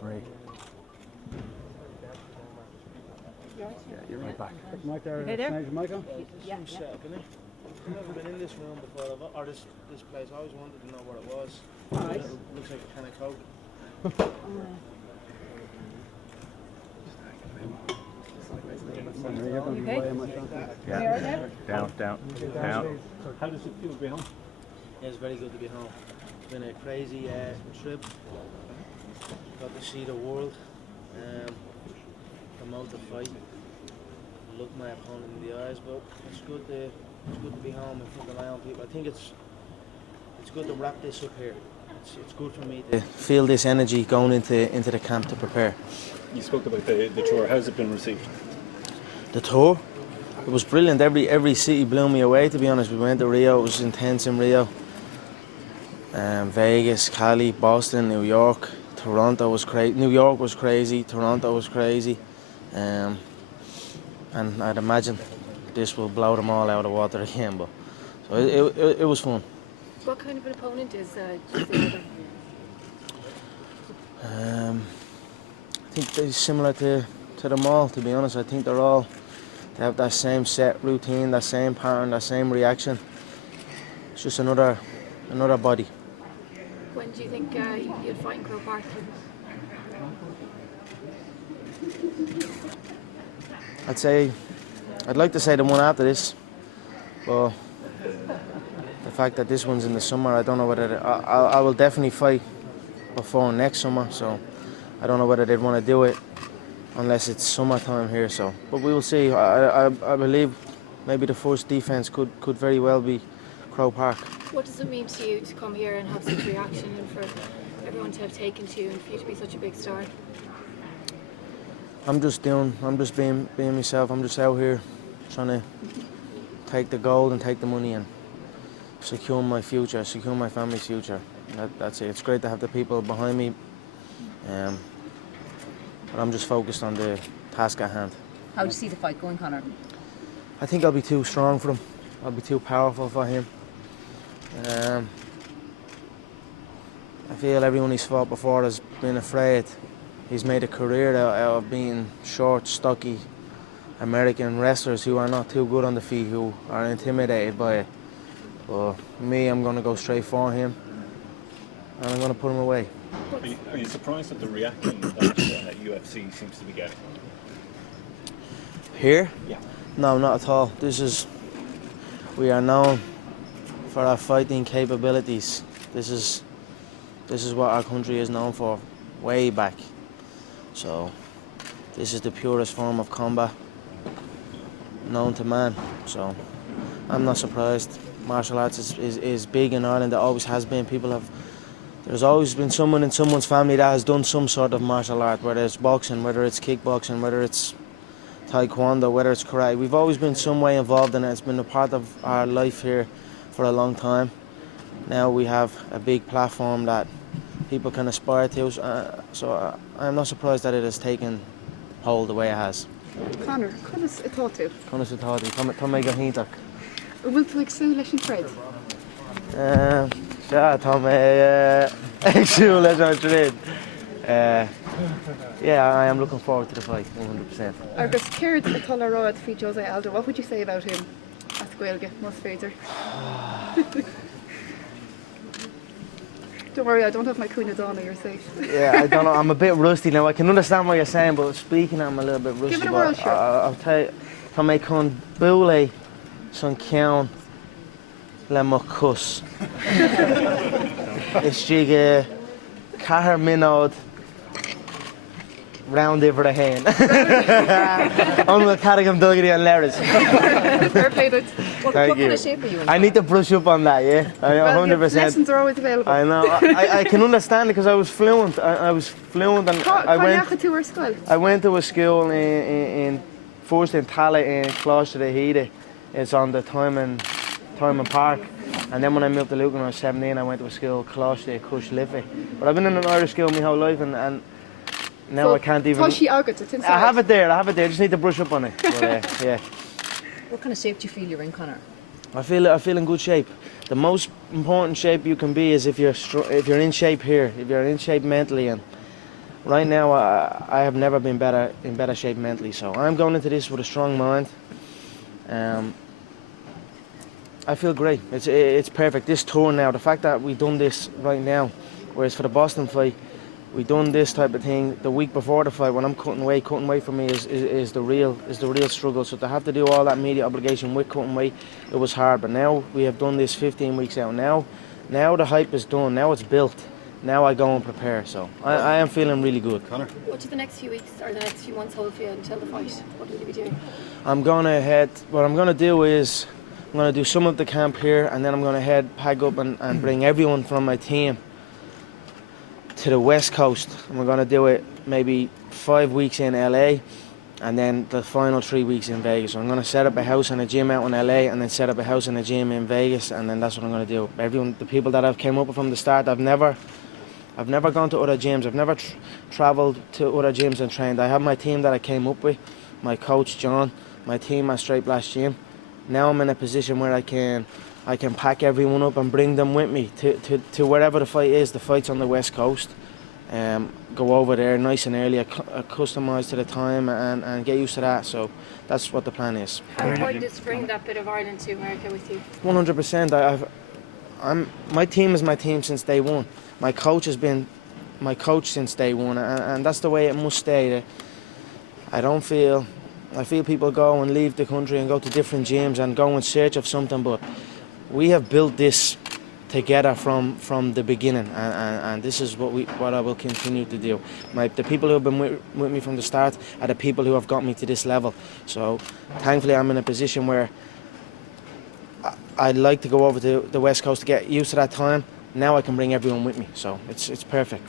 Right. Yeah, you're right back. Mike there. Hey there. Michael? Yeah. I've never been in this room before, or this place. I always wanted to know what it was. Alright. It looks like a can of Coke. Yeah. Down. How does it feel to be home? Yeah, it's very good to be home. It's been a crazy trip. Got to see the world, promote the fight, look my opponent in the eyes. But it's good to be home in front of my own people. I think it's good to wrap this up here. It's good for me to feel this energy going into the camp to prepare. You spoke about the tour. How's it been received? The tour, it was brilliant. Every city blew me away, to be honest. We went to Rio. It was intense in Rio. Vegas, Cali, Boston, New York, Toronto was crazy. New York was crazy. Toronto was crazy. And I'd imagine this will blow them all out of the water again. But so it was fun. What kind of an opponent is Gisela? I think they're similar to them all, to be honest. I think they have that same set routine, that same pattern, that same reaction. It's just another body. When do you think you'll fight in Crow Park? I'd like to say the one after this, but the fact that this one's in the summer, I don't know whether I will definitely fight before next summer. So I don't know whether they'd want to do it unless it's summertime here. So, but we will see. I believe maybe the first defense could very well be Crow Park. What does it mean to you to come here and have such reaction, and for everyone to have taken to you and for you to be such a big star? I'm just being myself. I'm just out here trying to take the gold and take the money and secure my future, secure my family's future. That's it. It's great to have the people behind me, but I'm just focused on the task at hand. How do you see the fight going, Conor? I think I'll be too strong for him. I'll be too powerful for him. I feel everyone he's fought before has been afraid. He's made a career out of being short, stocky American wrestlers who are not too good on the feet, who are intimidated by it. But me, I'm going to go straight for him, and I'm going to put him away. Are you surprised at the reaction that UFC seems to be getting? Here? Yeah. No, not at all. We are known for our fighting capabilities. This is what our country is known for, way back. So this is the purest form of combat known to man. So I'm not surprised. Martial arts is big in Ireland. It always has been. There's always been someone in someone's family that has done some sort of martial art, whether it's boxing, whether it's kickboxing, whether it's taekwondo, whether it's karate. We've always been some way involved in it. It's been a part of our life here for a long time. Now we have a big platform that people can aspire to. So I'm not surprised that it has taken hold the way it has. Conor, chunas a táú. Chunas a táú, tá mé go híntaach. Bhfuil tú agsú leis an tréad? Tá mé agsú leis an tréad. Yeah, I am looking forward to the fight, 100%. Agus céird atá le ráid faoi Jose Aldo, what would you say about him as Gaeilge, most féidir? Don't worry, I don't have my cúna dána, you're safe. Yeah, I don't know, I'm a bit rusty now. I can understand what you're saying, but speaking I'm a little bit rusty. Give it a whirl, sure. I'll tell you, tá mé chun búla san ceann le mo cus. Is dige cahar minód round over the hand. I'm going to carry him duggy and letters. Fair play, dude. What kind of shape are you in? I need to brush up on that, yeah. Well, 100%. lessons are always available. I know. I can understand it because I was fluent. I was fluent, and I went to a school in first in Tala in Closter de Hede. It's on the Timon Park. And then when I moved to Lucan when I was 17, I went to a school Closter Cush Liffey. But I've been in an Irish school my whole life, and now so I can't even. I have it there. I just need to brush up on it. But, yeah. What kind of shape do you feel you're in, Conor? I feel in good shape. The most important shape you can be is if you're in shape here, if you're in shape mentally. And right now, I have never been in better shape mentally. So I'm going into this with a strong mind. I feel great. It's perfect. This tour now, the fact that we've done this right now, whereas for the Boston fight, we done this type of thing the week before the fight when I'm cutting weight for me is the real struggle. So to have to do all that media obligation with cutting weight, it was hard. But now we have done this 15 weeks out. Now the hype is done. Now it's built. Now I go and prepare. So I am feeling really good. Conor? What do the next few weeks or the next few months hold for you until the fight? What will you be doing? What I'm gonna do is I'm gonna do some of the camp here, and then I'm gonna pack up and bring everyone from my team to the West Coast. And we're going to do it maybe 5 weeks in LA and then the final 3 weeks in Vegas. So I'm going to set up a house and a gym out in LA and then set up a house and a gym in Vegas, and then that's what I'm going to do. The people that I've came up with from the start, I've never gone to other gyms. I've never traveled to other gyms and trained. I have my team that I came up with, my coach John, my team at Straight Blast Gym. Now I'm in a position where I can pack everyone up and bring them with me to wherever the fight is. The fight's on the West Coast. Go over there nice and early, customise to the time and get used to that. So that's what the plan is. How important is to bring that bit of Ireland to America with you? 100%. My team is my team since day one. My coach has been my coach since day one, and that's the way it must stay. I feel people go and leave the country and go to different gyms and go in search of something, but we have built this together from the beginning, and this is what I will continue to do. The people who have been with me from the start are the people who have got me to this level. So thankfully I'm in a position where I'd like to go over to the West Coast to get used to that time. Now I can bring everyone with me, so it's perfect.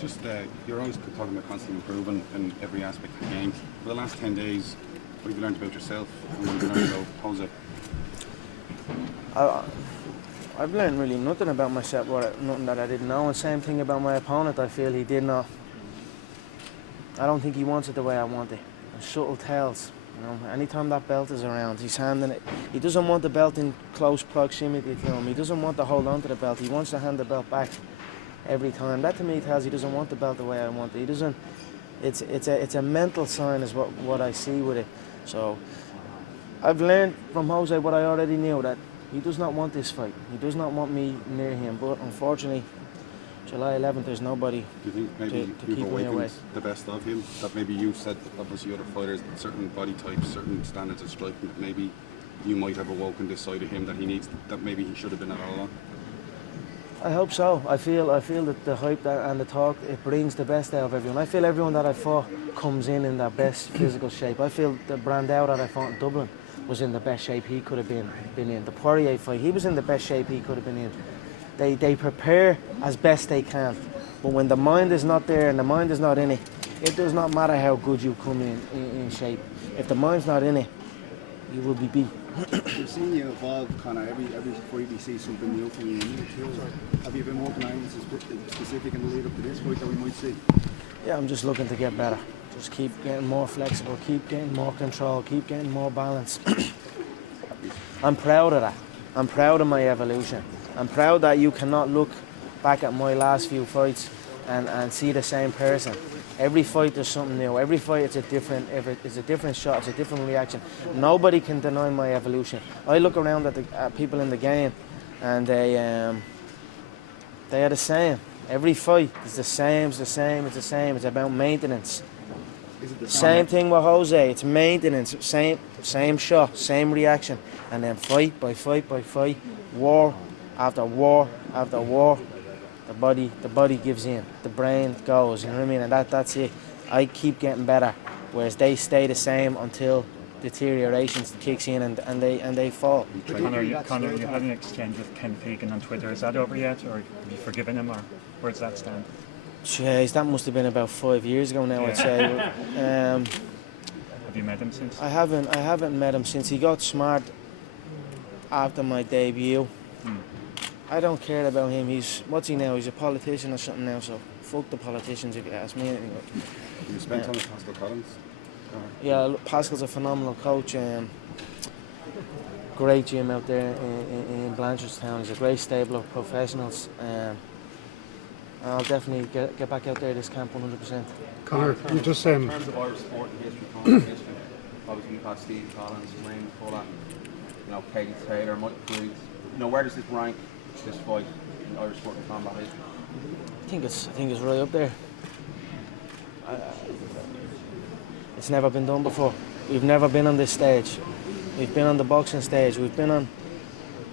Just you're always talking about constantly improving in every aspect of the game. For the last 10 days, what have you learned about yourself and what have you learned about Jose? I've learned really nothing about myself, nothing that I didn't know, and same thing about my opponent. I feel he did not. I don't think he wants it the way I want it. Subtle tells, anytime that belt is around, he's handing it. He doesn't want the belt in close proximity to him. He doesn't want to hold on to the belt. He wants to hand the belt back every time. That to me tells he doesn't want the belt the way I want it. He doesn't. It's a mental sign is what I see with it. So I've learned from Jose what I already knew, that he does not want this fight. He does not want me near him. But unfortunately, July 11th, there's nobody. Do you think maybe to you've keep me away. awakened the best of him? That maybe you've said, obviously other fighters, certain body types, certain standards of striking, that maybe you might have awoken this side of him that he needs, that maybe he should have been at all along? I hope so. I feel that the hype and the talk, it brings the best out of everyone. I feel everyone that I fought comes in their best physical shape. I feel the Brandao that I fought in Dublin was in the best shape he could have been in. The Poirier fight, he was in the best shape he could have been in. They prepare as best they can, but when the mind is not there and the mind is not in it, it does not matter how good you come in shape. If the mind's not in it, you will be beat. We've seen you evolve, Conor. Every fight we see something new from you. Have you been working on anything specific in the lead up to this fight that we might see? Yeah, I'm just looking to get better. Just keep getting more flexible, keep getting more control, keep getting more balance. I'm proud of that. I'm proud of my evolution. I'm proud that you cannot look back at my last few fights and see the same person. Every fight there's something new. Every fight it's a different shot, it's a different reaction. Nobody can deny my evolution. I look around at people in the game and they are the same. Every fight is the same. It's about maintenance. Same thing with Jose. It's maintenance. Same shot, same reaction, and then fight by fight by fight, war after war after war. The body gives in. The brain goes. You know what I mean? And that's it. I keep getting better, whereas they stay the same until deterioration kicks in and they fall. Conor, you had an exchange with Ken Fagan on Twitter. Is that over yet, or have you forgiven him, or where does that stand? Jeez, that must have been about 5 years ago now, I'd say. Have you met him since? I haven't met him since. He got smart after my debut. I don't care about him. What's he now? He's a politician or something now, so fuck the politicians if you ask me. Anyway. You spent time with Pascal Collins? Yeah, Pascal's a phenomenal coach. great gym out there in Blanchardstown. It's a great stable of professionals. I'll definitely get back out there this camp 100%. Conor, you just In terms of Irish sporting history, Connor's history, obviously we've had Steve Collins, Wayne Fuller, Katie Taylor, Michael Cruz. Where does this rank, this fight, in Irish sporting combat history? I think it's right up there. It's never been done before. We've never been on this stage. We've been on the boxing stage. We've been on,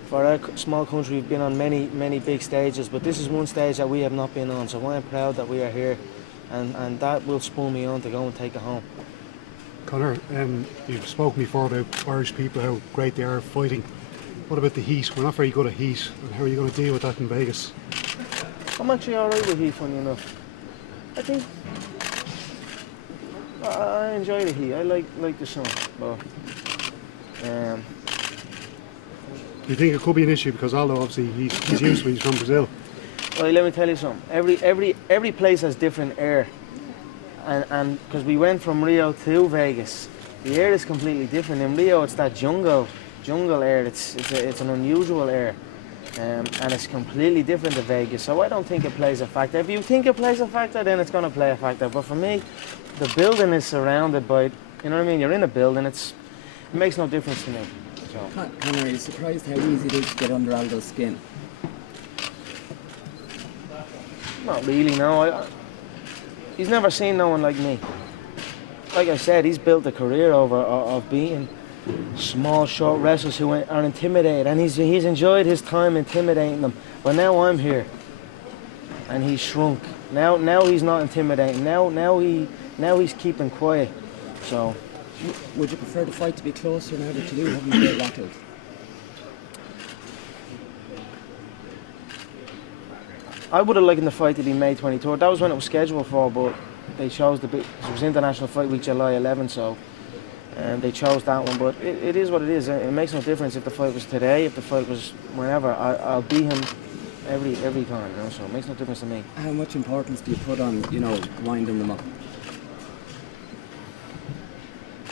for our small country, we've been on many big stages, but this is one stage that we have not been on, so I'm proud that we are here, and that will spur me on to go and take it home. Conor, you've spoken before about Irish people, how great they are fighting. What about the heat? We're not very good at heat, and how are you going to deal with that in Vegas? I'm actually alright with heat, funny enough. I think I enjoy the heat. I like the sun, but Do you think it could be an issue because Aldo obviously he's used to it, he's from Brazil? well, let me tell you something. Every place has different air, and because we went from Rio to Vegas, the air is completely different. In Rio, it's that jungle air. It's an unusual air. And it's completely different to Vegas, so I don't think it plays a factor. If you think it plays a factor, then it's going to play a factor. But for me, the building is surrounded by, you know what I mean? You're in a building. It makes no difference to me. So. Conor, are you surprised how easy it is to get under Aldo's skin? Not really, no. He's never seen no one like me. Like I said, he's built a career of beating small, short wrestlers who are intimidated, and he's enjoyed his time intimidating them. But now I'm here, and he's shrunk. Now he's not intimidating. Now he's keeping quiet. So, would you prefer the fight to be closer now that you do have him get rattled? I would have liked the fight to be May 23rd. That was when it was scheduled for, but they chose it was International Fight Week, July 11, so. They chose that one, but it is what it is. It makes no difference if the fight was today, if the fight was whenever. I'll beat him every time, so it makes no difference to me. How much importance do you put on, winding them up?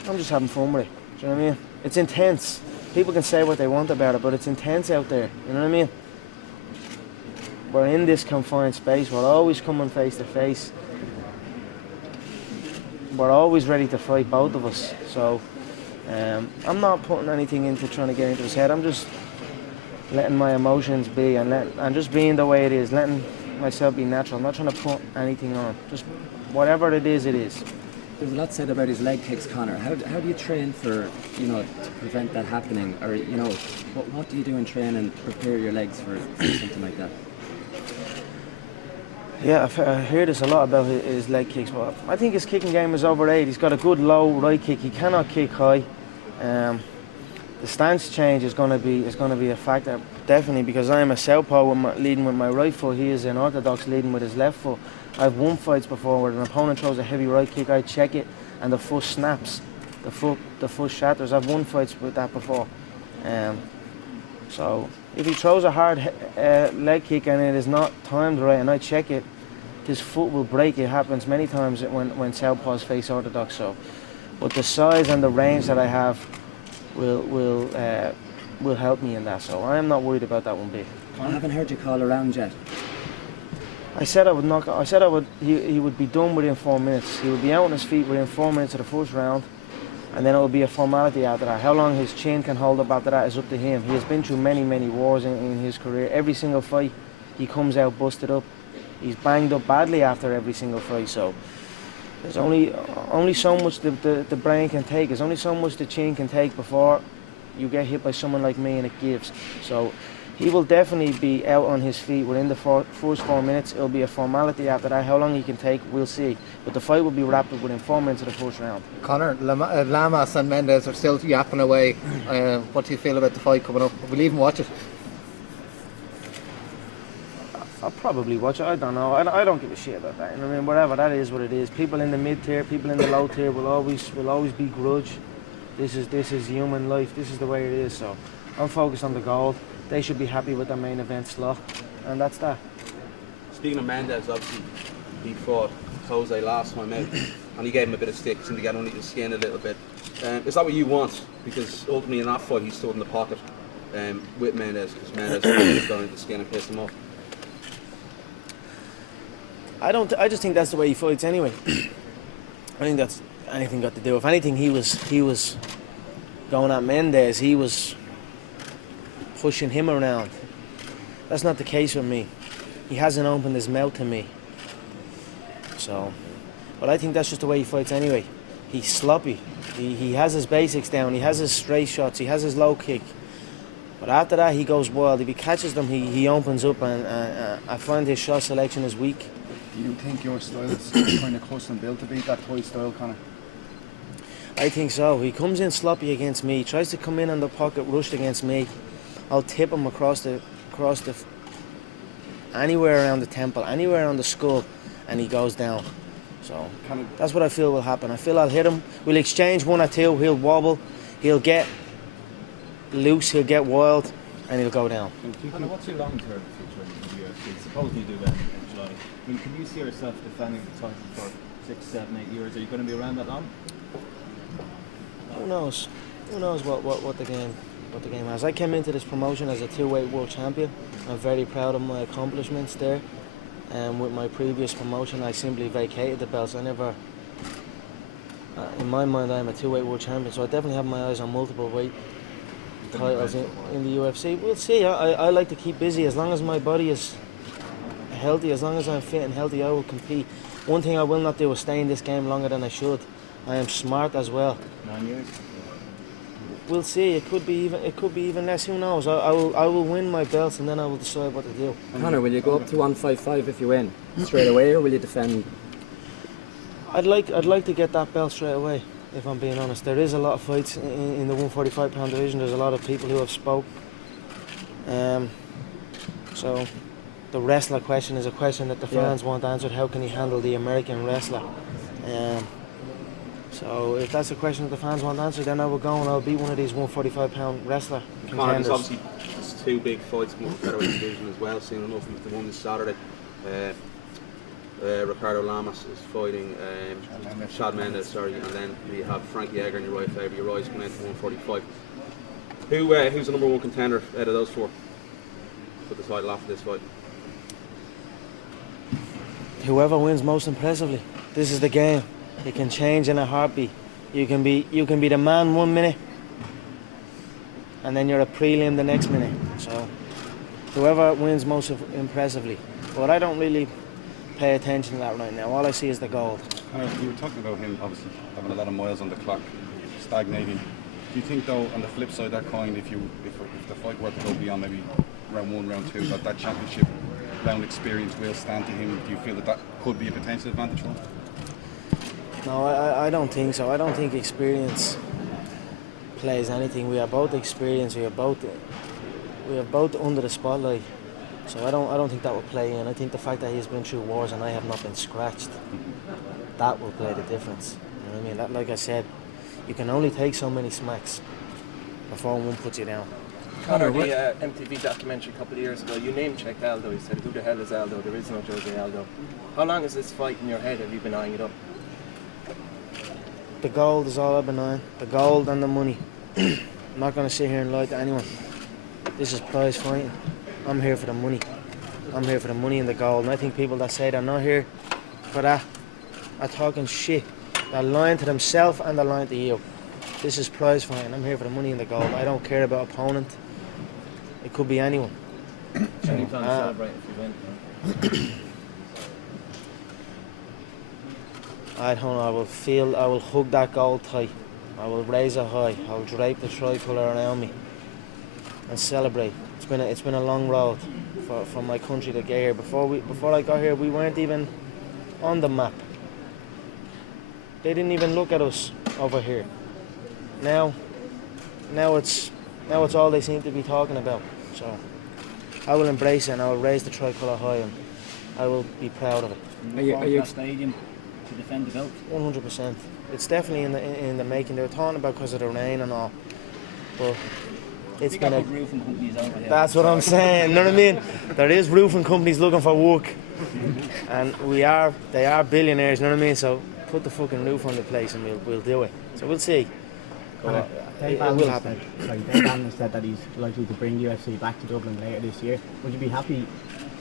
I'm just having fun with it. Do you know what I mean? It's intense. People can say what they want about it, but it's intense out there. You know what I mean? We're in this confined space. We're always coming face to face. We're always ready to fight, both of us. So I'm not putting anything into trying to get into his head. I'm just letting my emotions be and just being the way it is, letting myself be natural. I'm not trying to put anything on. Just whatever it is, it is. There's a lot said about his leg kicks, Conor. How do you train for, to prevent that happening? Or, what do you do in training to prepare your legs for something like that? Yeah, I hear this a lot about his leg kicks, but I think his kicking game is overrated. He's got a good low right kick. He cannot kick high. The stance change is going to be a factor, definitely, because I am a southpaw leading with my right foot. He is an orthodox leading with his left foot. I've won fights before where an opponent throws a heavy right kick, I check it, and the foot snaps, the foot shatters. I've won fights with that before. So if he throws a hard leg kick and it is not timed right, and I check it, his foot will break. It happens many times when southpaws face orthodox. So, but the size and the range that I have will help me in that. So I am not worried about that one bit. I haven't heard you call around yet. I said I would knock. I said he would be done within 4 minutes. He would be out on his feet within 4 minutes of the first round, and then it will be a formality after that. How long his chin can hold up after that is up to him. He has been through many wars in his career. Every single fight, he comes out busted up. He's banged up badly after every single fight. So there's only so much the brain can take. There's only so much the chin can take before you get hit by someone like me, and it gives. So he will definitely be out on his feet within the first 4 minutes. It'll be a formality after that. How long he can take, we'll see. But the fight will be wrapped up within 4 minutes of the first round. Conor, Lamas and Mendes are still yapping away. What do you feel about the fight coming up? Will you even watch it? I'll probably watch it. I don't know. I don't give a shit about that. I mean, whatever, that is what it is. People in the mid-tier, people in the low tier will always be grudge. This is human life. This is the way it is. So I'm focused on the gold. They should be happy with their main event slot, and that's that. Speaking of Mendes, obviously he fought Jose last time out, and he gave him a bit of stick, seemed to get under his skin a little bit. Is that what you want? Because ultimately in that fight he stood in the pocket with Mendes, because Mendes was going into the skin and pissed him off. I just think that's the way he fights anyway. I think that's anything got to do. If anything, he was going at Mendes. He was pushing him around. That's not the case with me. He hasn't opened his mouth to me. So, but I think that's just the way he fights anyway. He's sloppy. He has his basics down. He has his straight shots. He has his low kick. But after that, he goes wild. If he catches them, he opens up, and I find his shot selection is weak. Do you think your style is kind of custom built to beat that Thai style, Conor? I think so. He comes in sloppy against me. He tries to come in on the pocket rushed against me. I'll tip him across the anywhere around the temple, anywhere around the skull, and he goes down. So that's what I feel will happen. I feel I'll hit him. We'll exchange 1 or 2. He'll wobble. He'll get loose. He'll get wild, and he'll go down. Conor, what's your long-term future in the UFC? Suppose you do that in July. I mean, can you see yourself defending the title for 6, 7, 8 years? Are you going to be around that long? Who knows? Who knows what the game has? I came into this promotion as a 2-weight world champion. I'm very proud of my accomplishments there. And with my previous promotion, I simply vacated the belts. I never, in my mind, I'm a 2-weight world champion. So I definitely have my eyes on multiple weight titles in the UFC. We'll see. I like to keep busy. As long as my body is healthy, as long as I'm fit and healthy, I will compete. One thing I will not do is stay in this game longer than I should. I am smart as well. 9 years. We'll see. It could be even less. Who knows? I will win my belts, and then I will decide what to do. Conor, will you go up to 155 if you win straight away, or will you defend? I'd like to get that belt straight away. If I'm being honest, there is a lot of fights in the 145-pound division. There's a lot of people who have spoke. So the wrestler question is a question that the fans want answered. How can he handle the American wrestler? So if that's a question that the fans want answered, then I will go and I'll beat one of these 145-pound wrestler Conor, contenders. there's obviously 2 big fights in the featherweight division as well. Seeing enough of the one this Saturday. Ricardo Lamas is fighting Chad Mendes, and then we have Frankie Edgar in your right favour. Your eyes coming into 145. Who's the number 1 contender out of those 4 for the title after this fight? Whoever wins most impressively. This is the game. It can change in a heartbeat. You can be the man 1 minute, and then you're a prelim the next minute. So whoever wins most impressively. But I don't really pay attention to that right now. All I see is the gold. You were talking about him obviously having a lot of miles on the clock, stagnating. Do you think though, on the flip side of that coin, if the fight were to go beyond maybe round 1, round 2, that championship round experience will stand to him? Do you feel that could be a potential advantage for him? No, I don't think so. I don't think experience plays anything. We are both experienced. We are both under the spotlight. So I don't think that will play in. I think the fact that he's been through wars and I have not been scratched, that will play the difference. You know what I mean? That, like I said, you can only take so many smacks before one puts you down. Conor, the MTV documentary a couple of years ago, you name-checked Aldo. You said, who the hell is Aldo? There is no Jose Aldo. How long is this fight in your head? Have you been eyeing it up? The gold is all I've been eyeing. The gold and the money. I'm not going to sit here and lie to anyone. This is prize fighting. I'm here for the money. I'm here for the money and the gold. And I think people that say they're not here for that are talking shit. They're lying to themselves and they're lying to you. This is prize fighting. I'm here for the money and the gold. I don't care about opponent. It could be anyone. So you plan to celebrate if you win? I don't know. I will hug that gold tight. I will raise it high. I will drape the tricolour around me and celebrate. It's been a long road for my country to get here. Before I got here, we weren't even on the map. They didn't even look at us over here. Now it's all they seem to be talking about. So I will embrace it and I will raise the tricolour high and I will be proud of it. Are you stadium to defend the belt? 100%. It's definitely in the making. They were talking about because of the rain and all, but it's been a roofing companies over here. That's what I'm saying. You know what I mean? There is roofing companies looking for work, and they are billionaires. You know what I mean? So put the fucking roof on the place and we'll do it. So we'll see. It will happen. Dave Allen said that he's likely to bring UFC back to Dublin later this year. Would you be happy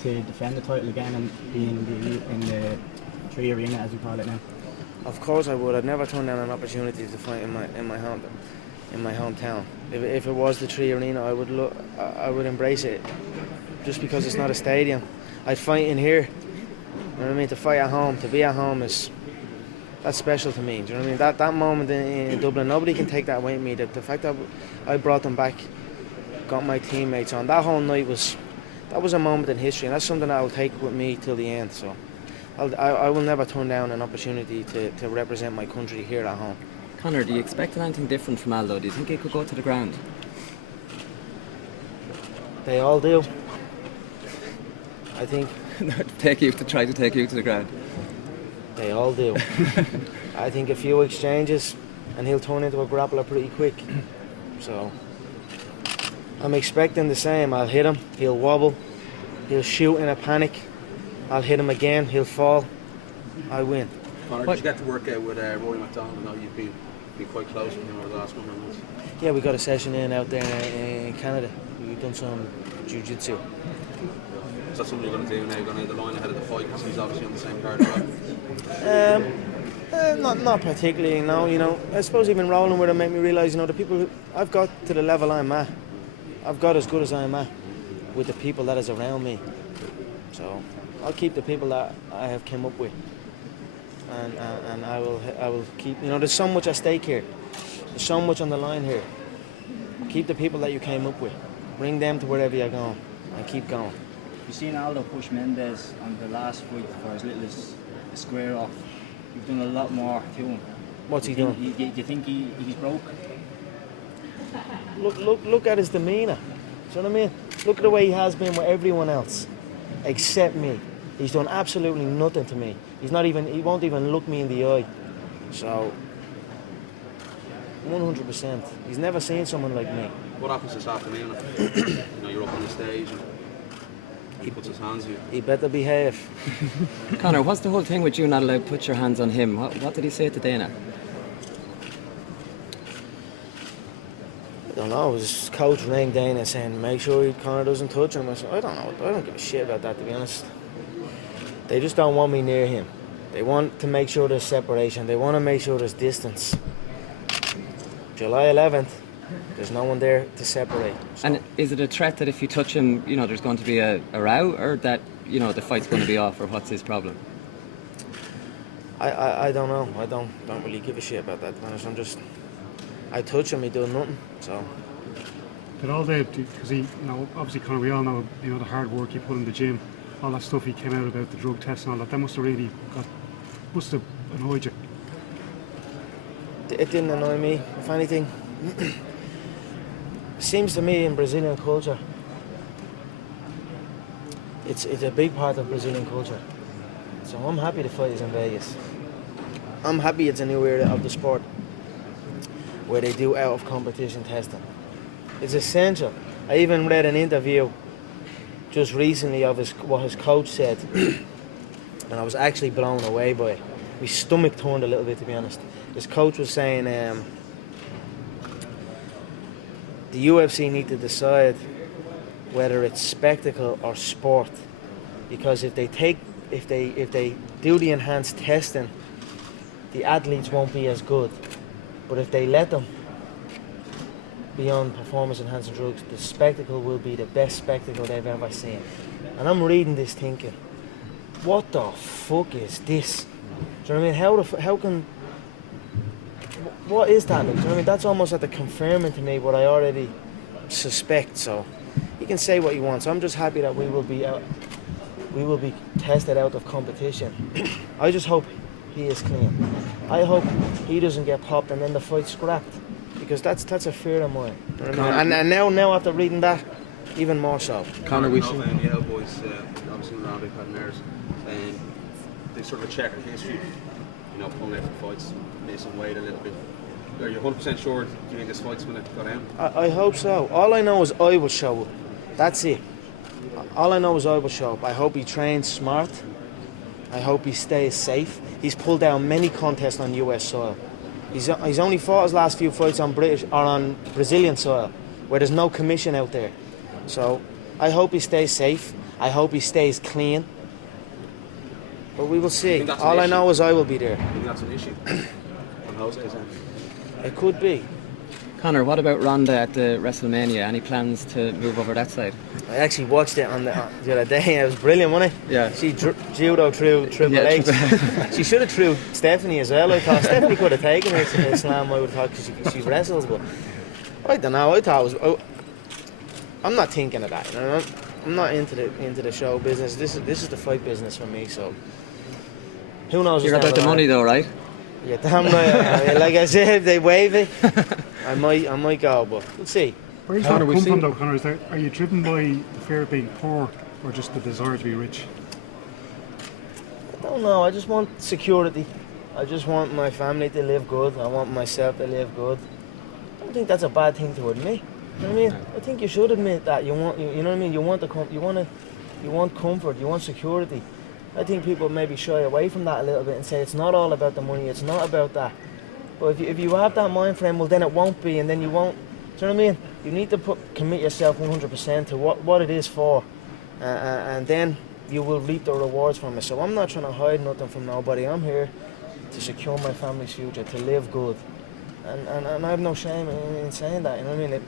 to defend the title again and be in the Tree Arena, as you call it now? Of course I would. I'd never turn down an opportunity to fight in my hometown. If it was the Tree Arena, I would embrace it. Just because it's not a stadium, I'd fight in here. You know what I mean? To fight at home, to be at home that's special to me. Do you know what I mean? That moment in Dublin, nobody can take that away from me. The fact that I brought them back, got my teammates on, that whole night was a moment in history, and that's something that I'll take with me till the end. So I will never turn down an opportunity to represent my country here at home. Conor, do you expect anything different from Aldo? Do you think he could go to the ground? They all do. I think try to take you to the ground. They all do. I think a few exchanges and he'll turn into a grappler pretty quick. So I'm expecting the same. I'll hit him, he'll wobble, he'll shoot in a panic. I'll hit him again, he'll fall. I win. Conor, did you get to work out with Rory McDonald? I know you've been quite close with him over the last number of months. Yeah, we got a session out there in Canada. We've done some jiu-jitsu. Is that something you're going to do now? You're going to the line ahead of the fight because he's obviously on the same card as well? Not particularly, no. You know, I suppose even rolling with him made me realise, you know, the people I've got to the level I'm at, I've got as good as I'm at with the people that is around me. So I'll keep the people that I have come up with, and I will keep. You know, there's so much at stake here. There's so much on the line here. Keep the people that you came up with. Bring them to wherever you're going, and keep going. You've seen Aldo push Mendes on the last fight for as little as a square off. You've done a lot more to him. What's he doing? Do you think he's broke? Look at his demeanour. Do you know what I mean? Look at the way he has been with everyone else, except me. He's done absolutely nothing to me. He won't even look me in the eye. So, 100%. He's never seen someone like me. What happens this afternoon? You know, you're up on the stage and he puts his hands on you. He better behave. Conor, what's the whole thing with you not allowed to put your hands on him? What did he say to Dana? I don't know. His coach rang Dana saying, make sure Conor doesn't touch him. I said, I don't know. I don't give a shit about that, to be honest. They just don't want me near him. They want to make sure there's separation. They want to make sure there's distance. July 11th, there's no one there to separate. So. And is it a threat that if you touch him, you know, there's going to be a row, or that, you know, the fight's going to be off, or what's his problem? I don't know. I don't really give a shit about that, to be honest. I touch him, he does nothing. So. But all day, because he, you know, obviously, Conor, we all know, you know, the hard work he put in the gym, all that stuff he came out about, the drug test and all that. That must have annoyed you. It didn't annoy me. If anything, it seems to me in Brazilian culture, it's a big part of Brazilian culture. So I'm happy the fight is in Vegas. I'm happy it's a new area of the sport where they do out of competition testing. It's essential. I even read an interview just recently of what his coach said, and I was actually blown away by it. My stomach turned a little bit, to be honest. His coach was saying the UFC need to decide whether it's spectacle or sport, because if they do the enhanced testing, the athletes won't be as good. But if they let them be on performance enhancing drugs, the spectacle will be the best spectacle they've ever seen. And I'm reading this thinking, what the fuck is this? Do you know what I mean? How can... What is that? Do you know what I mean? That's almost like confirming to me what I already suspect. So he can say what he wants. I'm just happy that we will be tested out of competition. I just hope he is clean. I hope he doesn't get popped and then the fight's scrapped, because that's a fear of mine. You know what I mean? And now after reading that, even more so. Conor, we've seen the Yale boys, obviously around big partners, and they sort of a checkered history, you know, pulling out for fights, missing weight a little bit. Are you 100% sure do you think this fight's going to go down? I hope so. All I know is I will show up. That's it. All I know is I will show up. I hope he trains smart. I hope he stays safe. He's pulled down many contests on US soil. He's only fought his last few fights on British or on Brazilian soil, where there's no commission out there. So I hope he stays safe. I hope he stays clean. But we will see. All I know is I will be there. I think that's an issue. On Jose's end. It could be. Conor, what about Ronda at the WrestleMania? Any plans to move over that side? I actually watched it on the other day. It was brilliant, wasn't it? Yeah. She judo through Triple H. She should have threw Stephanie as well. I thought Stephanie could have taken her to the slam. I would have thought because she wrestles, but I don't know. I thought it was. I'm not thinking of that. You know? I'm not into the show business. This is the fight business for me. So who knows? You're about the money, though, right? Yeah, damn right. I mean, like I said, if they wave it, I might go, but we'll see. Where does that come from, though, Conor? Are you driven by the fear of being poor, or just the desire to be rich? I don't know. I just want security. I just want my family to live good. I want myself to live good. I don't think that's a bad thing to admit. You know what I mean? I think you should admit that you want. You know what I mean? You want comfort. You want security. I think people maybe shy away from that a little bit and say it's not all about the money. It's not about that. But if you have that mind frame, well, then it won't be, and then you won't. Do you know what I mean? You need to commit yourself 100% to what it is for, and then you will reap the rewards from it. So I'm not trying to hide nothing from nobody. I'm here to secure my family's future, to live good, and I have no shame in saying that. You know what I mean?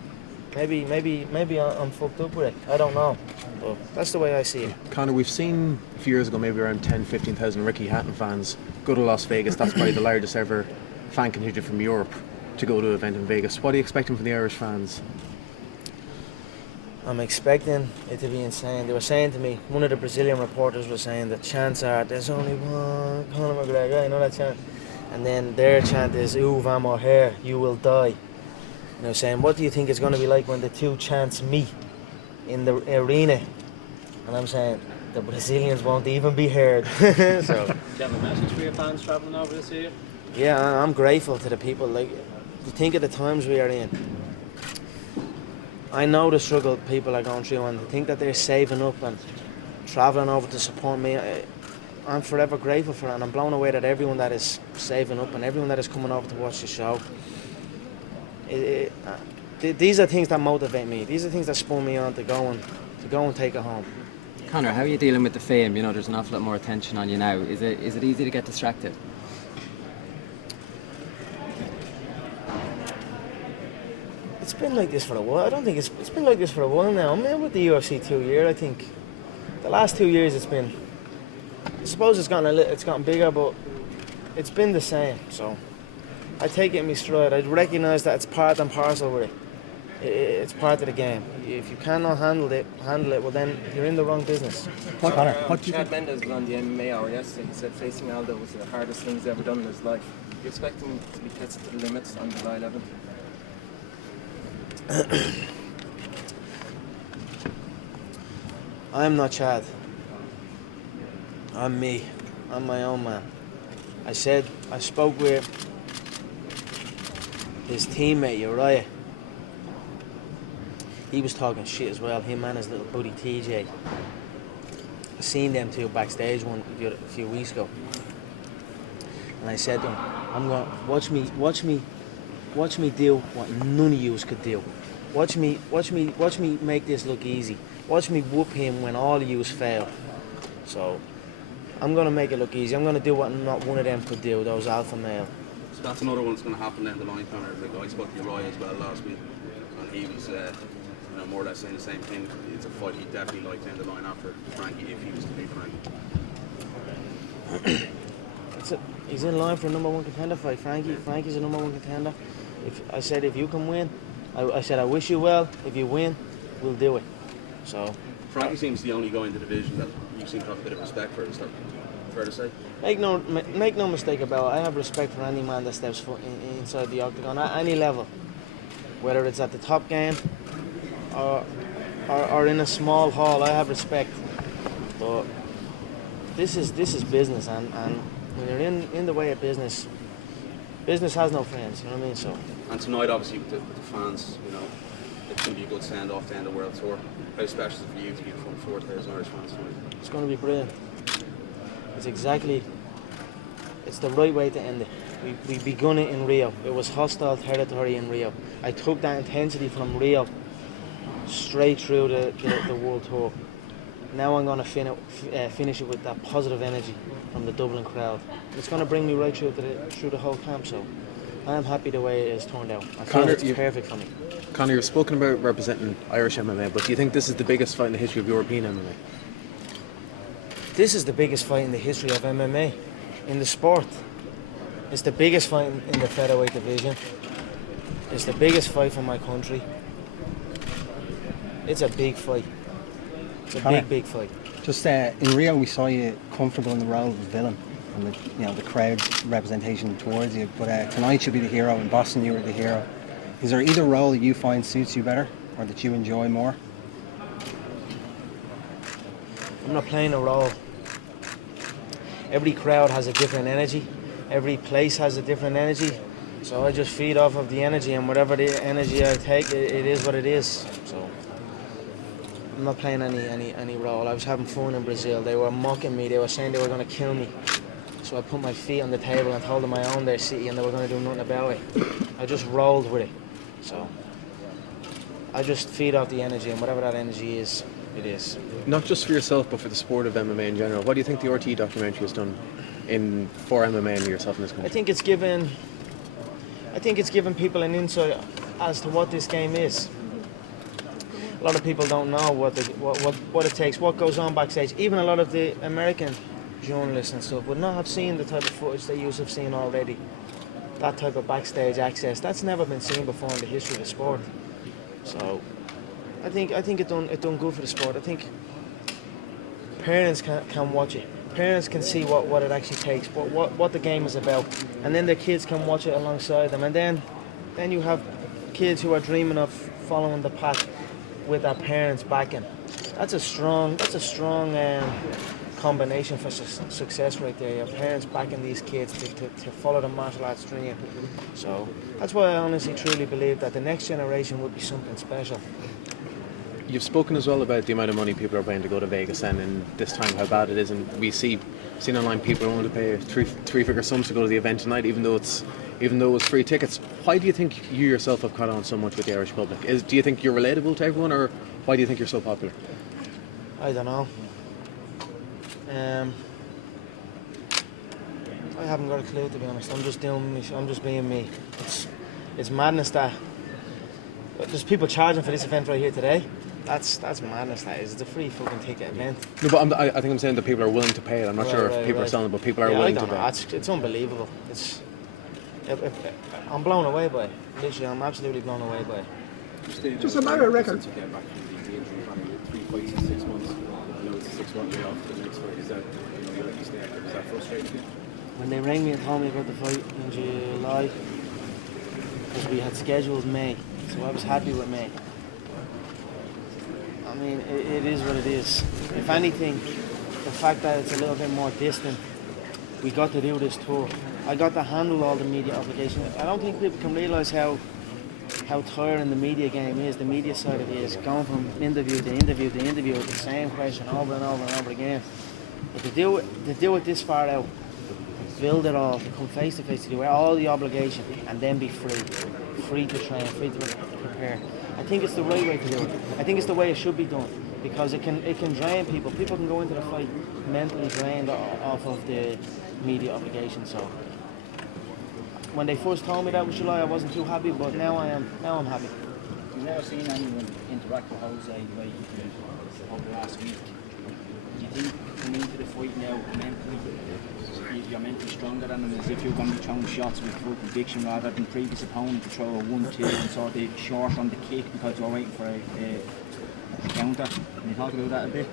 Maybe I'm fucked up with it. I don't know, but that's the way I see it. Conor, we've seen a few years ago maybe around 10,000-15,000 Ricky Hatton fans go to Las Vegas. That's probably the largest ever fan contingent from Europe to go to an event in Vegas. What are you expecting from the Irish fans? I'm expecting it to be insane. They were saying to me, one of the Brazilian reporters was saying that chants are, there's only one Conor McGregor, you know that chant? And then their chant is, "U vai morrer, you will die." You know, saying, what do you think it's going to be like when the two chants meet in the arena? And I'm saying, the Brazilians won't even be heard. So, Do you have a message for your fans travelling over this year? yeah, I'm grateful to the people. Like, you think of the times we are in. I know the struggle people are going through, and to think that they're saving up and travelling over to support me, I'm forever grateful for it, and I'm blown away that everyone that is saving up and everyone that is coming over to watch the show. These are things that motivate me. These are things that spur me on to go and take it home. Conor, how are you dealing with the fame? You know, there's an awful lot more attention on you now. Is it easy to get distracted? It's been like this for a while. I don't think it's been like this for a while now. I'm in with the UFC 2 year. I think the last 2 years it's been. I suppose it's gotten bigger, but it's been the same. So I take it in my stride. I recognise that it's part and parcel with it. It's part of the game. If you cannot handle it, well then you're in the wrong business. Conor, Chad Mendes was on the MMA Hour yesterday. He said facing Aldo was the hardest thing he's ever done in his life. Do you expect him to be tested to the limits on July 11th? I'm not Chad. I'm me. I'm my own man. I spoke with his teammate Uriah. He was talking shit as well, him and his little buddy TJ. I seen them two backstage a few weeks ago. And I said to him, I'm going to watch me do what none of yous could do. Watch me make this look easy. Watch me whoop him when all of yous fail. So I'm gonna make it look easy. I'm gonna do what not one of them could do, those alpha male. So that's another one that's going to happen down the line, Conor. Like I spoke to Uriah as well last week, and he was more or less saying the same thing. It's a fight he'd definitely like down the line after Frankie, if he was to beat Frankie. He's in line for a #1 contender fight. Frankie's a #1 contender. If you can win, I said I wish you well. If you win, we'll do it. So Frankie seems the only guy in the division that you seem to have a bit of respect for. Is that fair to say? Make no mistake about it. I have respect for any man that steps foot inside the octagon at any level, whether it's at the top game or in a small hall. I have respect, but this is business, and when you're in the way of business has no friends. You know what I mean? So. And tonight, obviously, with the fans, you know, it's going to be a good send off to end the World Tour. How special is it for you to be in front of 4,000 Irish fans tonight? It's going to be brilliant. It's exactly It's the right way to end it. We begun it in Rio. It was hostile territory in Rio. I took that intensity from Rio straight through the world tour. Now I'm going to finish it with that positive energy from the Dublin crowd. It's going to bring me right through the whole camp. So I'm happy the way it has turned out. I feel it's perfect for me. Conor, you've spoken about representing Irish MMA, but do you think this is the biggest fight in the history of European MMA? This is the biggest fight in the history of MMA, in the sport. It's the biggest fight in the featherweight division. It's the biggest fight for my country. It's a big fight. It's a big fight. Just in Rio, we saw you comfortable in the role of the villain, and the crowd's representation towards you. But tonight you'll be the hero. In Boston, you were the hero. Is there either role that you find suits you better, or that you enjoy more? I'm not playing a role. Every crowd has a different energy. Every place has a different energy. So I just feed off of the energy, and whatever the energy I take, it is what it is. So I'm not playing any role. I was having fun in Brazil. They were mocking me. They were saying they were going to kill me. So I put my feet on the table and told them I owned their city and they were going to do nothing about it. I just rolled with it. So I just feed off the energy, and whatever that energy is, it is. Not just for yourself, but for the sport of MMA in general. What do you think the RT documentary has done for MMA and yourself in this country? I think it's given people an insight as to what this game is. A lot of people don't know what it takes, what goes on backstage. Even a lot of the American journalists and stuff would not have seen the type of footage that you have seen already. That type of backstage access, that's never been seen before in the history of the sport. So I think it done good for the sport. I think parents can watch it. Parents can see what it actually takes, what the game is about, and then their kids can watch it alongside them. And then you have kids who are dreaming of following the path with their parents backing. That's a strong combination for success right there. Your parents backing these kids to follow the martial arts dream. So that's why I honestly truly believe that the next generation will be something special. You've spoken as well about the amount of money people are paying to go to Vegas, and this time how bad it is, and we've seen online people are willing to pay three-figure sums to go to the event tonight, even though it was free tickets. Why do you think you yourself have caught on so much with the Irish public? Do you think you're relatable to everyone, or why do you think you're so popular? I don't know. I haven't got a clue, to be honest. I'm just doing me. I'm just being me. It's madness that there's people charging for this event right here today. That's madness. That is. It's a free fucking ticket event. No, but I think I'm saying that people are willing to pay it. I'm not sure if people are selling it, but people are willing to pay. It's unbelievable. I'm blown away by it. Literally, I'm absolutely blown away by it. Just a matter of record. To get back from the injury, kind of 3 fights in 6 months. It's a 6-month layoff to the next fight. Is that is that frustrating? When they rang me and told me about the fight in July, because we had scheduled May, so I was happy with May. I mean, it is what it is. If anything, the fact that it's a little bit more distant, we got to do this tour. I got to handle all the media obligations. I don't think people can realise how tiring the media game is, the media side of it is, going from interview to interview to interview with the same question over and over and over again. But to do it this far out, to build it all, to come face to face, to do all the obligation, and then be free to train, free to prepare. I think it's the right way to do it. I think it's the way it should be done, because it can drain people. People can go into the fight mentally drained off of the media obligation. So when they first told me that was July, I wasn't too happy, but now I am. Now I'm happy. You've never seen anyone interact with Jose the way you did over the last week. Do you think coming into the fight now you're mentally stronger than him, as if you're going to be throwing shots with full conviction rather than previous opponent to throw a 1-2 and sort of short on the kick because you're waiting for a counter? Can you talk about that a bit?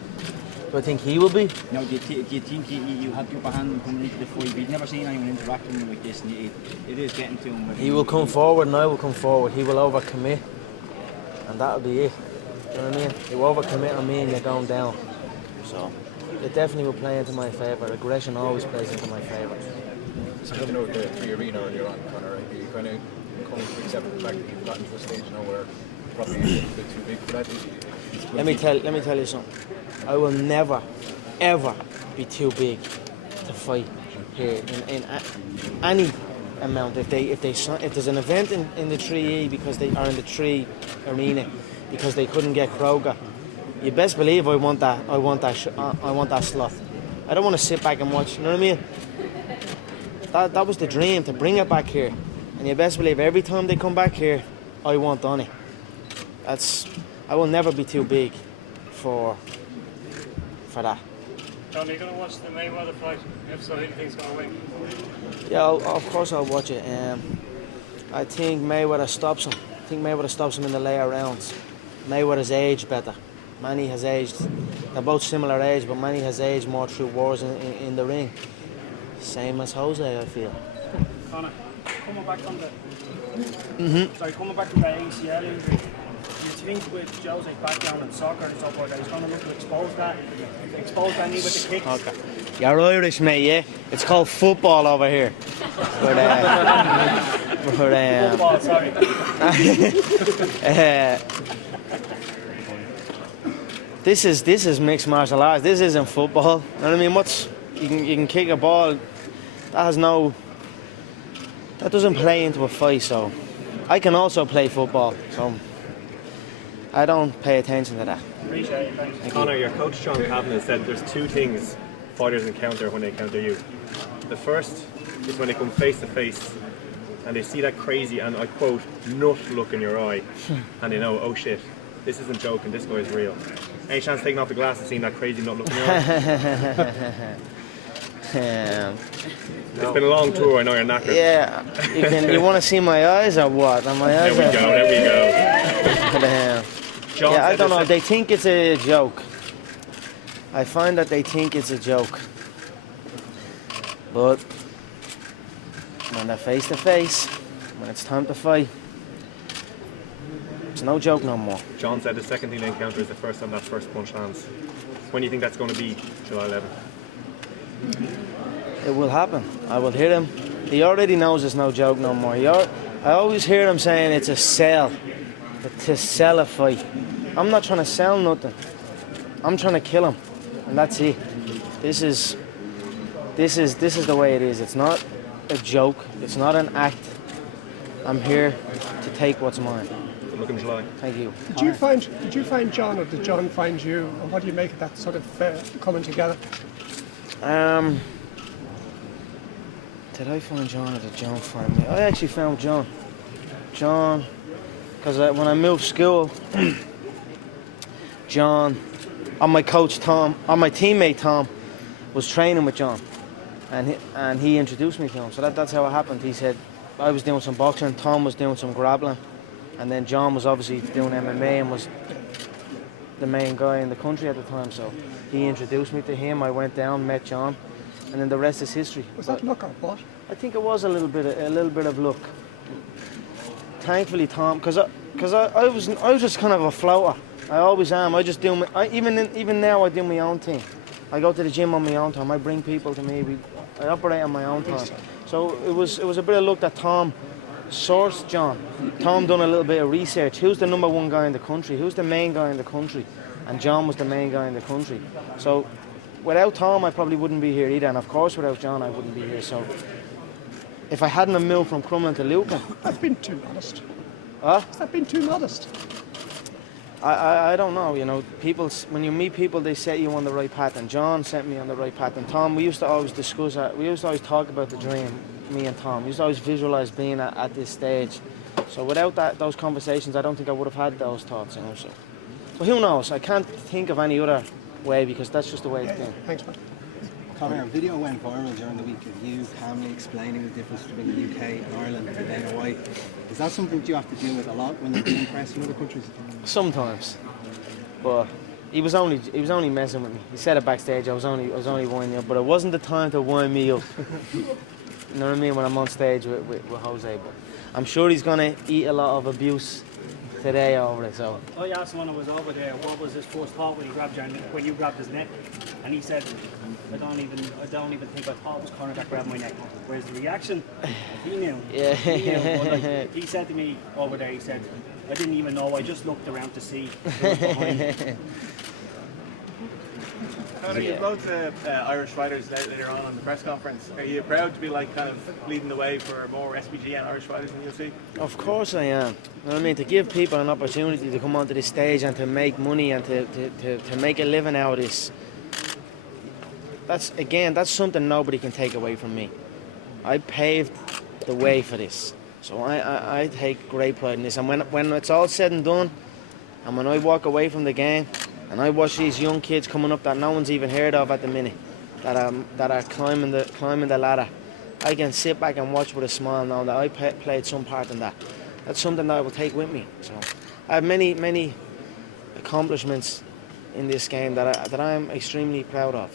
Do I think he will be? No, do you think you have the upper hand coming into the fight? We've never seen anyone interacting like this, and it is getting to him. He will come forward and I will come forward. He will overcommit, and that'll be it. Do you know what I mean? He will overcommit on me and you're going down. So it definitely will play into my favour. Aggression always plays into my favour. You know, the arena earlier on, Conor, you kind of come to accept the fact that you've gotten to a stage now where probably a bit too big for that. Let me tell you something. I will never, ever be too big to fight here in any amount. If there's an event in the 3E because they are in the 3 arena because they couldn't get Kroger, you best believe I want that slot. I don't want to sit back and watch. You know what I mean? That was the dream, to bring it back here. And you best believe every time they come back here, I want on it. I will never be too big for that. John, are you going to watch the Mayweather fight? If so, who do you think's going to win? Yeah, of course I'll watch it. I think Mayweather stops him. I think Mayweather stops him in the later rounds. Mayweather's aged better. Manny has aged. They're both similar age, but Manny has aged more through wars in the ring. Same as Jose, I feel. Conor, coming back from the Mm-hmm. ACL injury, do you think with Jose's background in soccer and stuff like that, he's going to look to expose that knee with the kicks? Okay. You're Irish, mate, yeah? It's called football over here. Football, sorry. This is mixed martial arts. This isn't football. You know what I mean? You can kick a ball. That doesn't play into a fight. So I can also play football. So I don't pay attention to that. Appreciate it. Thanks. Conor, your coach John Kavanagh said there's two things fighters encounter when they encounter you. The first is when they come face to face and they see that crazy, and I quote, nut look in your eye, and they know, oh shit, this isn't joking, this guy's real. Any chance taking off the glass and seeing that crazy nut look in your eye? It's been a long tour, I know you're knackered. Yeah, you want to see my eyes or what? And my eyes there we go. Yeah, I don't know, they think it's a joke. I find that they think it's a joke. But when they're face to face, when it's time to fight, it's no joke no more. John said the second thing they encounter is the first time that first punch lands. When do you think that's going to be, July 11th? It will happen. I will hit him. He already knows it's no joke no more. I always hear him saying it's a sell. To sell a fight. I'm not trying to sell nothing. I'm trying to kill him. And that's it. This is the way it is. It's not a joke. It's not an act. I'm here to take what's mine. Look in July. Thank you. Did you find John, or did John find you? And what do you make of that sort of coming together? Did I find John or did John find me? I actually found John. John, because when I moved school, John, my coach Tom, my teammate Tom, was training with John, and he introduced me to him. So that's how it happened. He said I was doing some boxing, Tom was doing some grappling, and then John was obviously doing MMA and was the main guy in the country at the time. So he introduced me to him. I went down, met John, and then the rest is history. Was that luck or what? I think it was a little bit of luck. Thankfully, Tom, because I was just kind of a floater. I always am. I just do even now I do my own thing. I go to the gym on my own time. I bring people to me. I operate on my own time. So it was a bit of luck that Tom sourced John. Tom done a little bit of research. Who's the number one guy in the country? Who's the main guy in the country? And John was the main guy in the country. So without Tom, I probably wouldn't be here either. And of course, without John, I wouldn't be here. So if I hadn't have moved from Crumlin to Lucan, I've been too modest. Huh? Has that been too modest? I don't know, you know, when you meet people, they set you on the right path, and John set me on the right path, and Tom, we used to always discuss that, we used to always talk about the dream, me and Tom, we used to always visualise being at this stage. So without those conversations, I don't think I would have had those thoughts, you know, so. But who knows, I can't think of any other way, because that's just the way it's been. Thanks, man. Conor, a video went viral during the week of you calmly explaining the difference between the UK and Ireland and Dana White. Is that something that you have to deal with a lot when you're being pressed in other countries? Sometimes, but he was only messing with me. He said it backstage. I was only winding up, but it wasn't the time to wind me up. You know what I mean? When I'm on stage with Jose, but I'm sure he's gonna eat a lot of abuse today over it. So I asked him when I was over there, what was his first thought when you grabbed his neck, and he said, I don't even think I thought it was Conor that grabbed my neck. Whereas the reaction, he knew. Yeah. He knew. But like, he said to me over there, he said, I didn't even know. I just looked around to see who was behind me. Conor, you've loads of Irish fighters later on the press conference. Are you proud to be like kind of leading the way for more SPG and Irish fighters in the UFC? Of course I am. You know what I mean? To give people an opportunity to come onto this stage and to make money and to make a living out of this. That's something nobody can take away from me. I paved the way for this. So I take great pride in this. And when it's all said and done, and when I walk away from the game, and I watch these young kids coming up that no one's even heard of at the minute, that are climbing the ladder, I can sit back and watch with a smile now that I played some part in that. That's something that I will take with me. So I have many accomplishments in this game that I'm extremely proud of.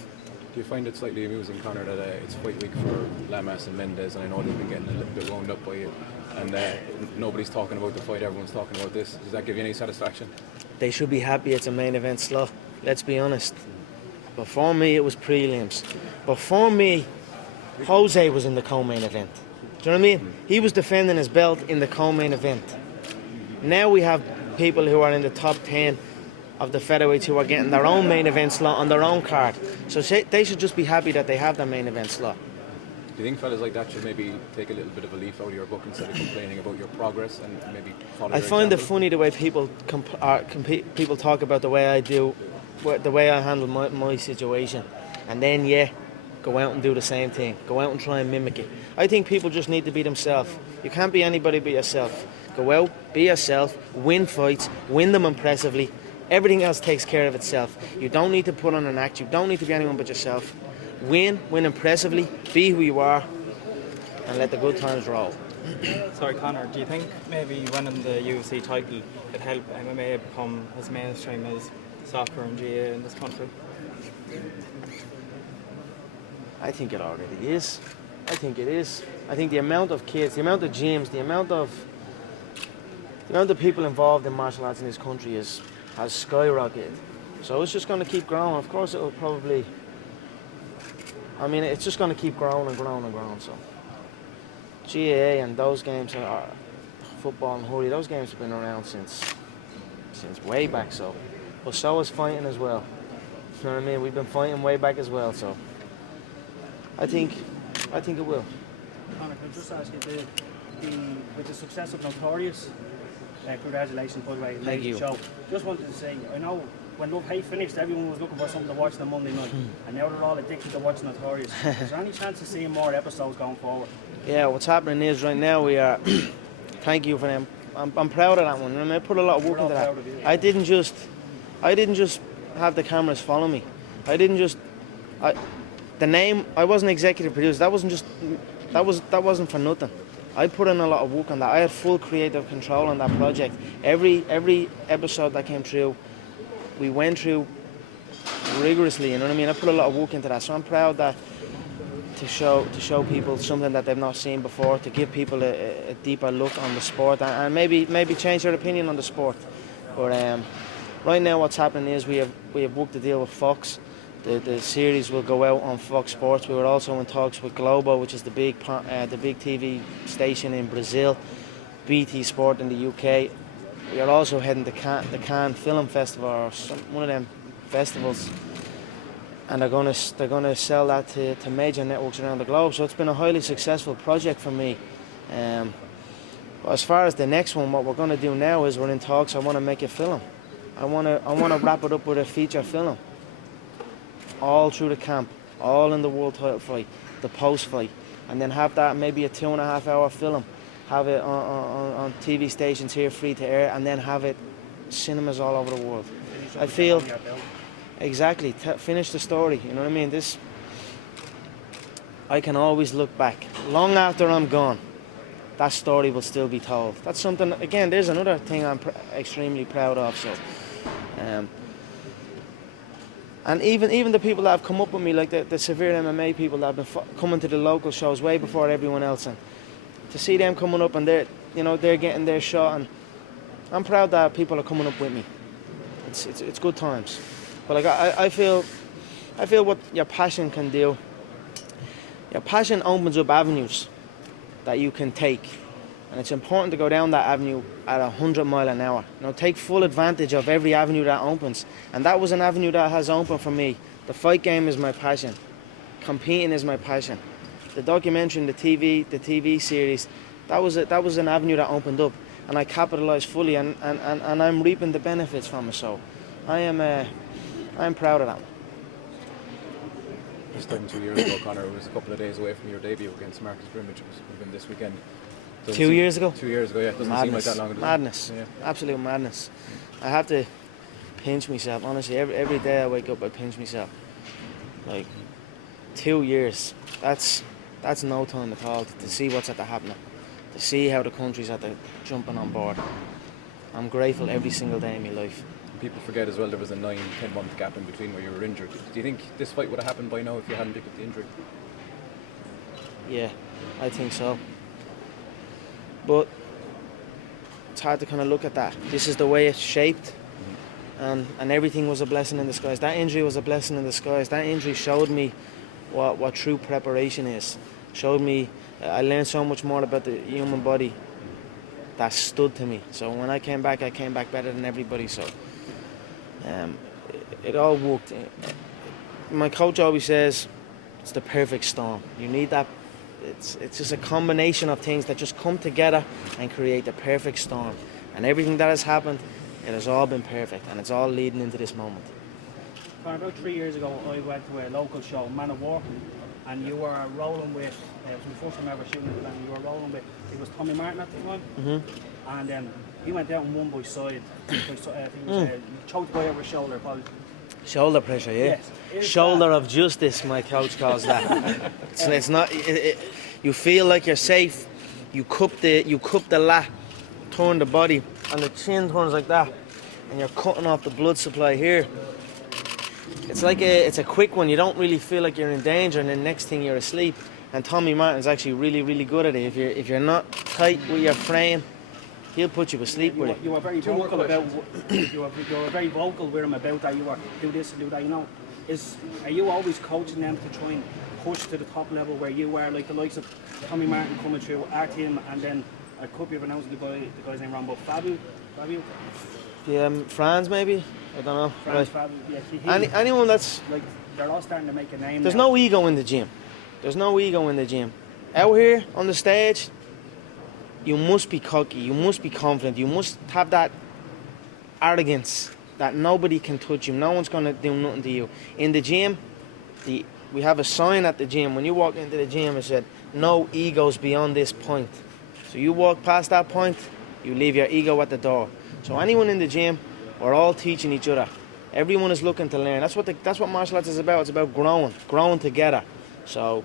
Do you find it slightly amusing, Conor, that it's fight week for Lamas and Mendes, and I know they've been getting a little bit wound up by it, and nobody's talking about the fight, everyone's talking about this. Does that give you any satisfaction? They should be happy it's a main event slot. Let's be honest. Before me, it was prelims. Before me, Jose was in the co-main event. Do you know what I mean? He was defending his belt in the co-main event. Now we have people who are in the top 10 of the featherweights who are getting their own main event slot on their own card. So they should just be happy that they have their main event slot. Do you think fellas like that should maybe take a little bit of a leaf out of your book instead of complaining about your progress and maybe follow I your find it example? funny the way people people talk about the way I do, the way I handle my situation, and then go out and do the same thing. Go out and try and mimic it. I think people just need to be themselves. You can't be anybody but yourself. Go out, be yourself, win fights, win them impressively. Everything else takes care of itself. You don't need to put on an act. You don't need to be anyone but yourself. Win impressively, be who you are, and let the good times roll. Sorry, Conor, do you think maybe winning the UFC title could help MMA become as mainstream as soccer and GA in this country? I think it already is. I think it is. I think the amount of kids, the amount of gyms, the amount of people involved in martial arts in this country has skyrocketed. So it's just going to keep growing. Of course, it will probably. I mean, it's just going to keep growing and growing and growing. So GAA and those games, are football and hurley, those games have been around since way back. So, but so is fighting as well. You know what I mean? We've been fighting way back as well. So I think it will. Conor, can I just ask you, with the success of Notorious, congratulations, by the way, Thank you. show. Just wanted to say, I know when Love Hate finished, everyone was looking for something to watch on Monday night, and now they're all addicted to watching Notorious. Is there any chance of seeing more episodes going forward? Yeah, what's happening is right now we are. Thank you for them. I'm proud of that one. I mean, I put a lot of work into that. I didn't just have the cameras follow me. The name. I wasn't executive producer. That wasn't for nothing. I put in a lot of work on that. I had full creative control on that project. Every episode that came through, we went through rigorously. You know what I mean? I put a lot of work into that. So I'm proud that to show people something that they've not seen before, to give people a deeper look on the sport, and maybe change their opinion on the sport. But right now, what's happening is we have worked a deal with Fox. The series will go out on Fox Sports. We were also in talks with Globo, which is the big TV station in Brazil, BT Sport in the UK. We are also heading to the Cannes Film Festival, or one of them festivals, and they're going to sell that to major networks around the globe. So it's been a highly successful project for me. But as far as the next one, what we're going to do now is we're in talks. I want to make a film. I want to wrap it up with a feature film. All through the camp, all in the world title fight, the post fight, and then have that maybe a 2.5 hour film, have it on TV stations here free to air, and then have it cinemas all over the world. I feel exactly finish the story. You know what I mean? I can always look back long after I'm gone. That story will still be told. That's something. Again, there's another thing I'm extremely proud of. So. And even the people that have come up with me, like the SevereMMA people that have been coming to the local shows way before everyone else, and to see them coming up and they're getting their shot, and I'm proud that people are coming up with me. It's good times. But like I feel what your passion can do. Your passion opens up avenues that you can take, and it's important to go down that avenue at 100 miles an hour. Take full advantage of every avenue that opens, and that was an avenue that has opened for me The fight game is my passion. Competing is my passion. The documentary and the TV series, that was an avenue that opened up, and I capitalised fully, and I'm reaping the benefits from it. So I'm proud of that. This time 2 years ago, Conor, it was a couple of days away from your debut against Marcus Brimage. It would have been this weekend. 2 years ago? 2 years ago, yeah. It doesn't seem like that long ago. Madness. Yeah. Absolute madness. I have to pinch myself, honestly. Every day I wake up, I pinch myself. Like, 2 years. That's no time at all to see what's at the happening. To see how the country's at the jumping on board. I'm grateful every single day in my life. People forget as well there was a 9-10 month gap in between where you were injured. Do you think this fight would have happened by now if you hadn't picked up the injury? Yeah, I think so. But it's hard to kind of look at that. This is the way it's shaped, and everything was a blessing in disguise. That injury was a blessing in disguise. That injury showed me what true preparation is. Showed me, I learned so much more about the human body that stood to me. So when I came back better than everybody. So it all worked. My coach always says it's the perfect storm. You need that. It's just a combination of things that just come together and create the perfect storm. And everything that has happened, it has all been perfect, and it's all leading into this moment. About 3 years ago, I went to a local show, Man of War, and you were rolling with, it was my first time ever shooting it, and you were rolling with, it was Tommy Martin at the time, and he went out and won by side. I think it was, you choked the guy over his shoulder, probably. Shoulder pressure, yeah. Yes. Shoulder of justice, my coach calls that. It's not. You feel like you're safe. You cup the lat, turn the body, and the chin turns like that, and you're cutting off the blood supply here. It's like it's a quick one. You don't really feel like you're in danger, and then next thing you're asleep. And Tommy Martin's actually really, really good at it. If you're not tight with your frame, he'll put you to sleep with it. You were very vocal about. You were very vocal with him about that. You were do this and do that. You know, are you always coaching them to try and push to the top level where you are, like the likes of Tommy Martin coming through, our team, and then I could be pronouncing the guy's name wrong, but Fabio. Yeah, Franz maybe. I don't know. Franz, Right. Fabio. Yeah, Anyone that's like they're all starting to make a name. there's now. no ego in the gym. There's no ego in the gym. Out here on the stage, you must be cocky, you must be confident, you must have that arrogance that nobody can touch you, no one's going to do nothing to you. In the gym, we have a sign at the gym. When you walk into the gym, it said, no egos beyond this point. So you walk past that point, you leave your ego at the door. So anyone in the gym, we're all teaching each other. Everyone is looking to learn. That's what martial arts is about. It's about growing together. So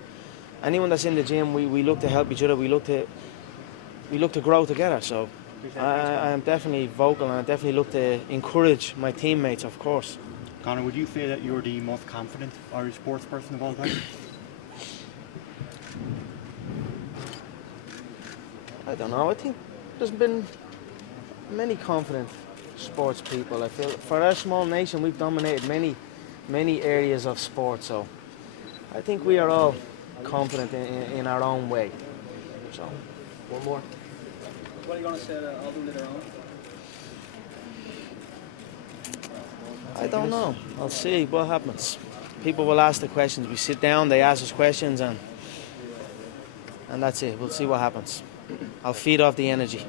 anyone that's in the gym, we look to help each other. We look to grow together. So I am definitely vocal, and I definitely look to encourage my teammates, of course. Conor, would you feel that you're the most confident Irish sports person of all time? I don't know. I think there's been many confident sports people. I feel for our small nation, we've dominated many areas of sport. So I think we are all confident in our own way. So one more. What are you going to say to all the later on? I don't know. I'll see what happens. People will ask the questions. We sit down, they ask us questions, and that's it. We'll see what happens. I'll feed off the energy.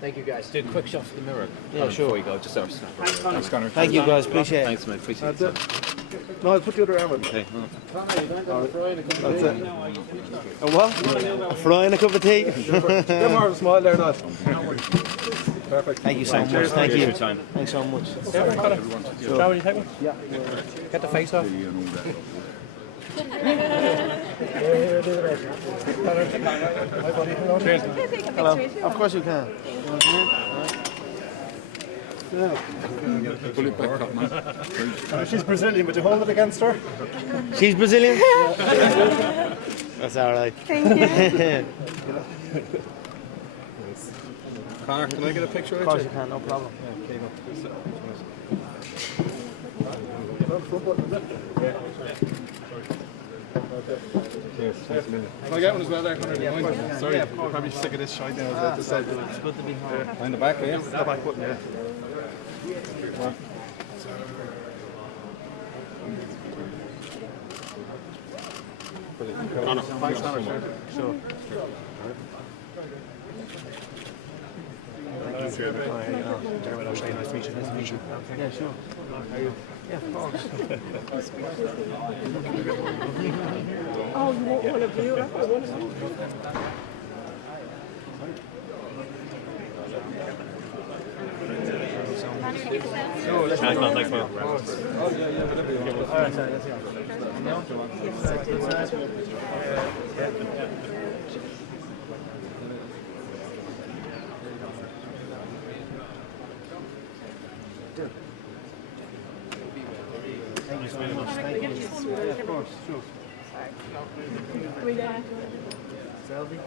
Thank you, guys. Do a quick shot for the mirror. Yeah, sure. Before you go, just our snap. Thanks, Conor. Thank you, guys. Appreciate it. Thanks, mate. Appreciate it. No, I'll put the other arm on. Okay. That's it. A what? A fry and a cup of tea? They're more of a smile there, not. Perfect. Thank you so much. Cheers. Thank you. Cheers. Thanks so much. Joe, will you take one? Yeah. Get the face off. Hello. Of course you can. She's Brazilian, but you hold it against her? She's Brazilian? That's all right. Thank you. Conor, can I get a picture Of course you can, no problem. Cheers. Thanks a minute. Can I get one as well there, Conor? Yeah, of course, yeah. Sorry, Yeah, of course. probably sick of this shite now. Ah, it's good to be home. In the back, yeah? The back button, yeah. Conor. Thanks, Conor. Sure. Thank you. Dermot O'Shea, nice to meet you. Nice to meet you. Yeah, sure. How are you? Yeah, of course. Oh, you want one of you? I want one of you. Thanks, man. Thanks, man. Thank you very much. Thank you. Yeah, of course, sure. Selby?